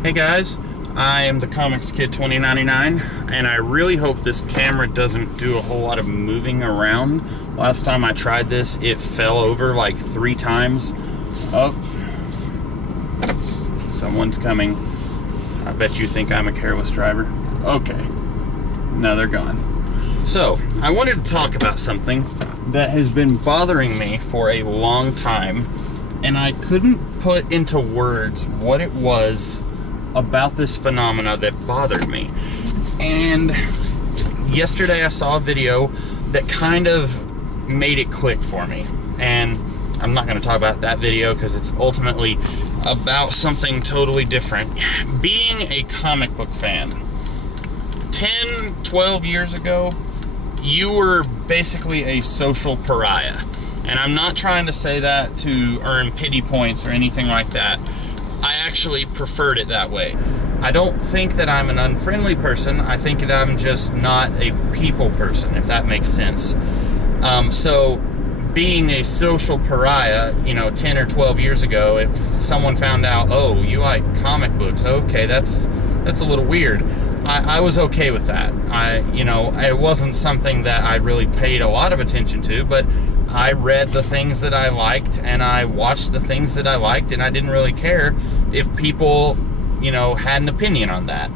Hey guys, I am the Comics Kid 2099, and I really hope this camera doesn't do a whole lot of moving around. Last time I tried this, it fell over like 3 times. Oh, someone's coming. I bet you think I'm a careless driver. Okay, now they're gone. So, I wanted to talk about something that has been bothering me for a long time, and I couldn't put into words what it was about this phenomena that bothered me. And yesterday I saw a video that kind of made it click for me. And I'm not going to talk about that video because it's ultimately about something totally different. Being a comic book fan, 10, 12 years ago, you were basically a social pariah. And I'm not trying to say that to earn pity points or anything like that. I actually preferred it that way. I don't think that I'm an unfriendly person. I think that I'm just not a people person, if that makes sense. So being a social pariah, 10 or 12 years ago, if someone found out, oh, you like comic books, okay, that's a little weird. I was okay with that. It wasn't something that I really paid a lot of attention to, but I read the things that I liked, and I watched the things that I liked, and I didn't really care if people, had an opinion on that.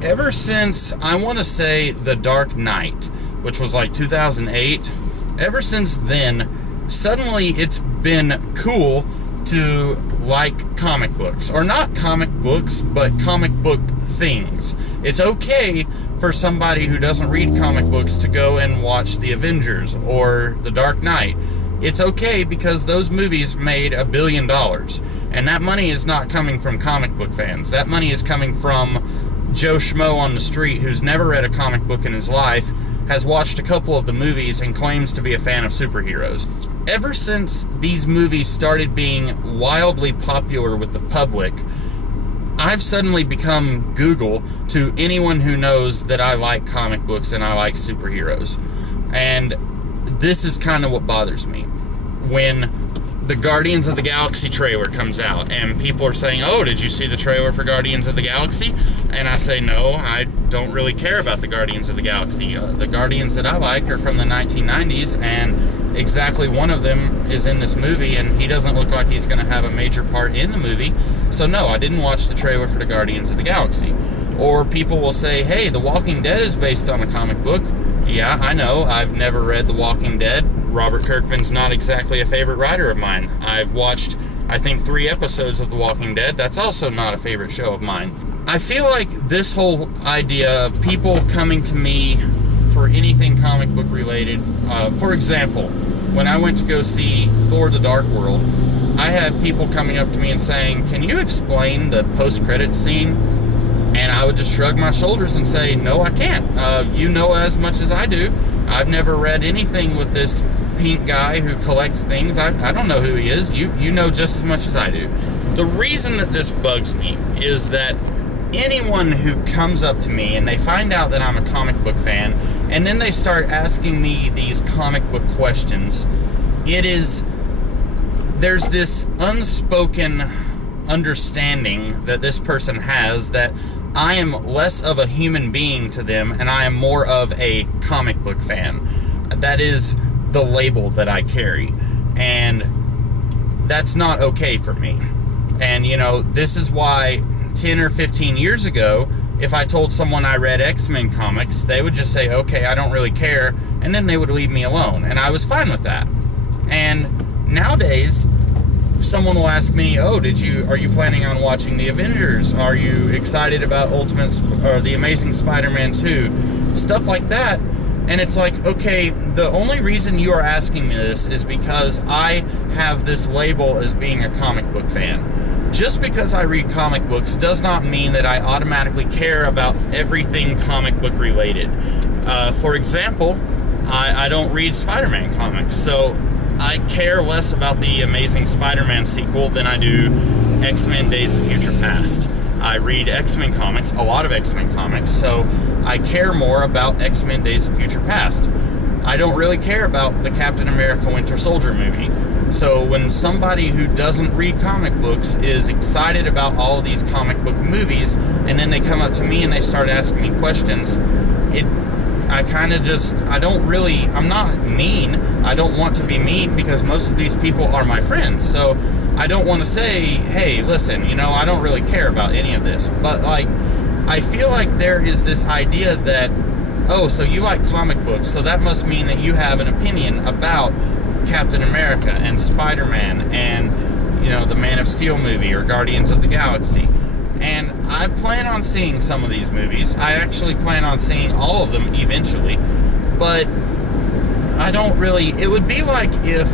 Ever since, I want to say, The Dark Knight, which was like 2008, ever since then, suddenly it's been cool to like comic books. Or not comic books, but comic book things. It's okay for somebody who doesn't read comic books to go and watch The Avengers or The Dark Knight. It's okay because those movies made $1 billion. And that money is not coming from comic book fans. That money is coming from Joe Schmo on the street who's never read a comic book in his life, has watched a couple of the movies, and claims to be a fan of superheroes. Ever since these movies started being wildly popular with the public, I've suddenly become Google to anyone who knows that I like comic books and I like superheroes. And this is kind of what bothers me. When the Guardians of the Galaxy trailer comes out and people are saying, oh, did you see the trailer for Guardians of the Galaxy? And I say, no, I don't really care about the Guardians of the Galaxy. The Guardians that I like are from the 1990s, and exactly one of them is in this movie, and he doesn't look like he's going to have a major part in the movie. So no, I didn't watch the trailer for the Guardians of the Galaxy. Or people will say, hey, The Walking Dead is based on a comic book. Yeah, I know, I've never read The Walking Dead. Robert Kirkman's not exactly a favorite writer of mine. I've watched, I think, 3 episodes of The Walking Dead. That's also not a favorite show of mine. I feel like this whole idea of people coming to me for anything comic book related, for example, when I went to go see Thor: The Dark World, I had people coming up to me and saying, can you explain the post-credits scene? And I would just shrug my shoulders and say, no, I can't. You know as much as I do. I've never read anything with this pink guy who collects things. I don't know who he is. You know just as much as I do. The reason that this bugs me is that anyone who comes up to me and they find out that I'm a comic book fan, and then they start asking me these comic book questions, there's this unspoken understanding that this person has that I am less of a human being to them and I am more of a comic book fan. That is the label that I carry, and that's not okay for me. And this is why 10 or 15 years ago, if I told someone I read X-Men comics, they would just say, okay, I don't really care, and then they would leave me alone, and I was fine with that. And nowadays, someone will ask me, oh, are you planning on watching The Avengers? Are you excited about The Amazing Spider-Man 2? Stuff like that. And it's like, okay, the only reason you are asking me this is because I have this label as being a comic book fan. Just because I read comic books does not mean that I automatically care about everything comic book related. For example, I don't read Spider-Man comics, so I care less about the Amazing Spider-Man sequel than I do X-Men Days of Future Past. I read X-Men comics, a lot of X-Men comics, so I care more about X-Men Days of Future Past. I don't really care about the Captain America Winter Soldier movie. So when somebody who doesn't read comic books is excited about all of these comic book movies, and then they come up to me and they start asking me questions, I'm not mean. I don't want to be mean, because most of these people are my friends. So I don't want to say, hey, listen, I don't really care about any of this. But, I feel like there is this idea that, oh, so you like comic books, so that must mean that you have an opinion about Captain America and Spider-Man and, the Man of Steel movie or Guardians of the Galaxy. And I plan on seeing some of these movies. I actually plan on seeing all of them eventually. But I don't really... It would be like if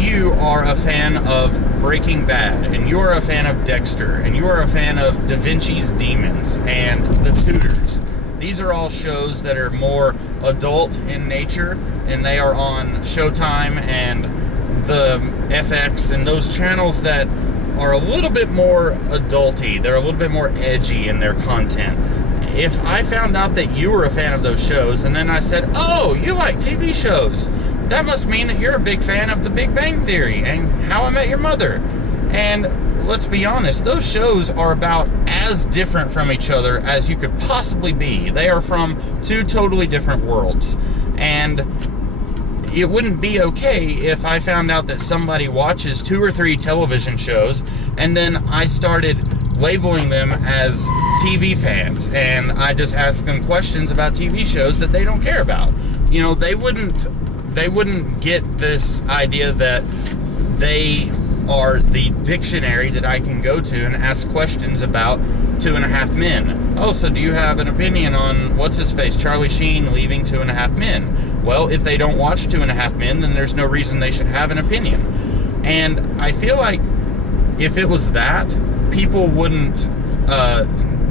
you are a fan of Breaking Bad, and you're a fan of Dexter, and you are a fan of Da Vinci's Demons and The Tudors. These are all shows that are more adult in nature, and they are on Showtime and the FX and those channels that are a little bit more adulty. They're a little bit more edgy in their content. If I found out that you were a fan of those shows, and then I said, oh, you like TV shows, that must mean that you're a big fan of The Big Bang Theory and How I Met Your Mother. And let's be honest, those shows are about as different from each other as you could possibly be. They are from two totally different worlds. And it wouldn't be okay if I found out that somebody watches 2 or 3 television shows and then I started labeling them as TV fans, and I just ask them questions about TV shows that they don't care about. They wouldn't get this idea that they are the dictionary that I can go to and ask questions about 2.5 Men. Oh, so do you have an opinion on what's-his-face, Charlie Sheen, leaving 2.5 Men? Well, if they don't watch 2.5 Men, then there's no reason they should have an opinion. And I feel like if it was that, people wouldn't,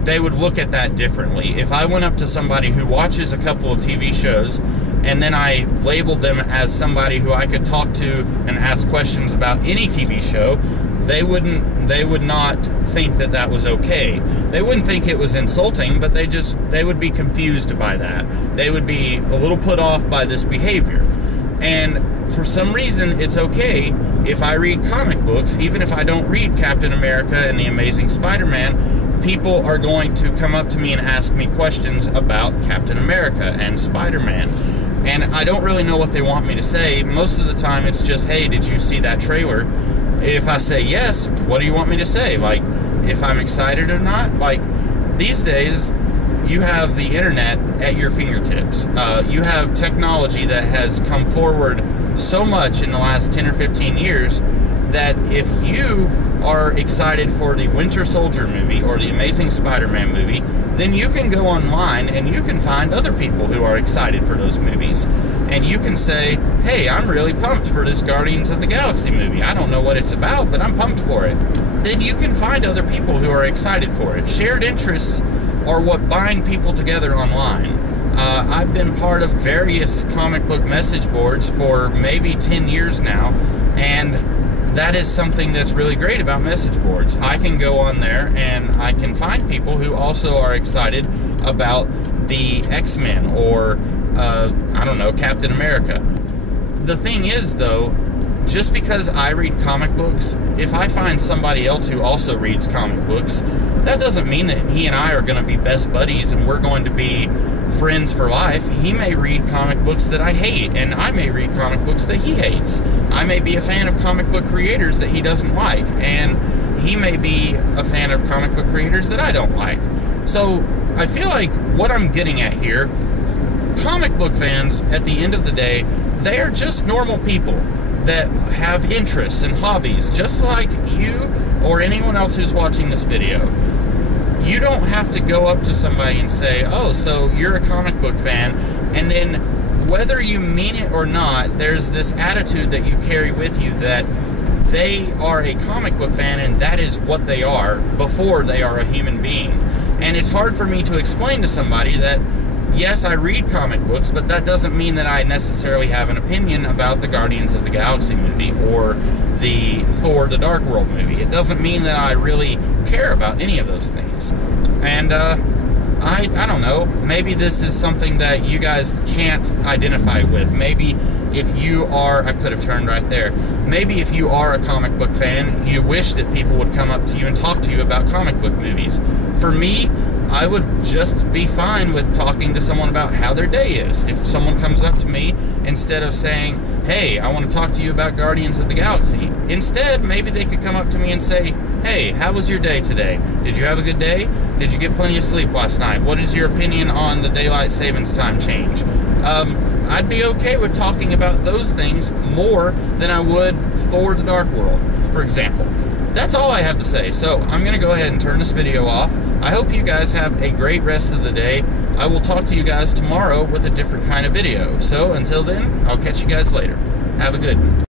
they would look at that differently. If I went up to somebody who watches a couple of TV shows, and then I labeled them as somebody who I could talk to and ask questions about any TV show, they would not think that that was okay. They wouldn't think it was insulting, but they would be confused by that. They would be a little put off by this behavior. And for some reason, it's okay if I read comic books, even if I don't read Captain America and the Amazing Spider-Man, people are going to come up to me and ask me questions about Captain America and Spider-Man. And I don't really know what they want me to say. Most of the time it's just, hey, did you see that trailer? If I say yes, what do you want me to say? Like, if I'm excited or not? Like, these days, you have the internet at your fingertips. You have technology that has come forward so much in the last 10 or 15 years that if you are excited for the Winter Soldier movie or the Amazing Spider-Man movie, then you can go online and you can find other people who are excited for those movies. And you can say, hey, I'm really pumped for this Guardians of the Galaxy movie. I don't know what it's about, but I'm pumped for it. Then you can find other people who are excited for it. Shared interests are what bind people together online. I've been part of various comic book message boards for maybe 10 years now, and that is something that's really great about message boards. I can go on there and I can find people who also are excited about the X-Men or, I don't know, Captain America. The thing is, though, just because I read comic books, if I find somebody else who also reads comic books, that doesn't mean that he and I are going to be best buddies and we're going to be friends for life. He may read comic books that I hate, and I may read comic books that he hates. I may be a fan of comic book creators that he doesn't like, and he may be a fan of comic book creators that I don't like. So I feel like what I'm getting at here, comic book fans, at the end of the day, they are just normal people that have interests and hobbies, just like you or anyone else who's watching this video. You don't have to go up to somebody and say, oh, so you're a comic book fan, and then whether you mean it or not, there's this attitude that you carry with you that they are a comic book fan and that is what they are before they are a human being. And it's hard for me to explain to somebody that, yes, I read comic books, but that doesn't mean that I necessarily have an opinion about the Guardians of the Galaxy movie or the Thor: The Dark World movie. It doesn't mean that I really care about any of those things. And I don't know, maybe this is something that you guys can't identify with. Maybe if you are, I could have turned right there. Maybe if you are a comic book fan, you wish that people would come up to you and talk to you about comic book movies. For me, I would just be fine with talking to someone about how their day is. If someone comes up to me, instead of saying, hey, I want to talk to you about Guardians of the Galaxy, instead, maybe they could come up to me and say, hey, how was your day today? Did you have a good day? Did you get plenty of sleep last night? What is your opinion on the daylight savings time change? I'd be okay with talking about those things more than I would Thor: The Dark World, for example. That's all I have to say. So I'm going to go ahead and turn this video off. I hope you guys have a great rest of the day. I will talk to you guys tomorrow with a different kind of video. So until then, I'll catch you guys later. Have a good one.